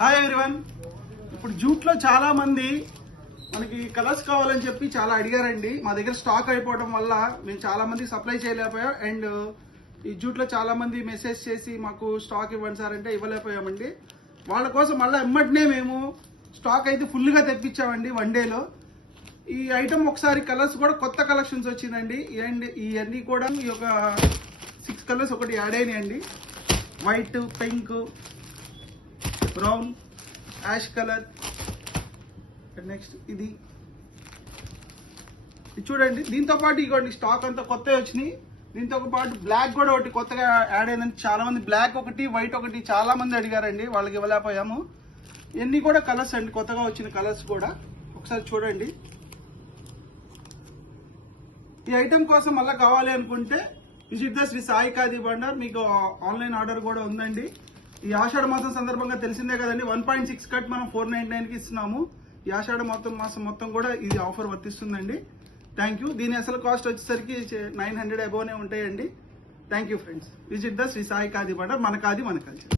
Hi everyone. ఇప్పుడు జూట్లో చాలా మంది మనకి కలర్స్ కావాలని చెప్పి చాలా అడిగారండి. మా దగ్గర స్టాక్ అయిపోవడం వల్ల మేము చాలా మంది సప్లై చేయలేకపోయాం. అండ్ ఈ జూట్లో చాలా మంది మెసేజ్ చేసి మాకు స్టాక్ ఇవ్వండి సార్ అంటే ఇవ్వలేకపోయామండి. వాళ్ళ కోసం మళ్ళీ ఎమ్మటినే మేము స్టాక్ అయితే ఫుల్గా తెప్పించామండి 1 డేలో. ఈ ఐటమ్ ఒకసారి కలర్స్ కూడా కొత్త కలెక్షన్స్ వచ్చిందండి. అండ్ ఇవన్నీ కూడా ఈ యొక్క 6 కలర్స్ ఒకటి యాడ్ అయినాయండి. White, pink, brown, ash colour, next ఇది చూడండి. దీంతో పాటు ఇగోండి స్టాక్ అంతా కొత్తవి వచ్చినాయి. దీంతో పాటు బ్లాక్ కూడా ఒకటి కొత్తగా యాడ్ అయిందండి. చాలా మంది బ్లాక్ ఒకటి, వైట్ ఒకటి చాలా మంది అడిగారండి, వాళ్ళకి ఇవ్వలేకపోయాము. ఇవన్నీ కూడా కలర్స్ అండి, కొత్తగా వచ్చిన కలర్స్ కూడా ఒకసారి చూడండి. ఈ ఐటమ్ కోసం మళ్ళీ కావాలి అనుకుంటే విజిట్ ద శ్రీ సాయి ఖాదీ బండర్. మీకు ఆన్లైన్ ఆర్డర్ కూడా ఉందండి. ఈ ఆషాఢ మాసం సందర్భంగా తెలిసిందే కదండి, 1.6 కట్ మనం 499 కి ఇస్తున్నాము. ఈ ఆషాఢ మాసం మొత్తం కూడా ఇది ఆఫర్ వర్తిస్తుందండి. Thank you. దీని అసలు కాస్ట్ వచ్చేసరికి 900 అబోనే ఉంటాయండి. Thank you friends. Visit the Shri Sai Khadi Bhandar. మన ఖాదీ మన కల్చర్.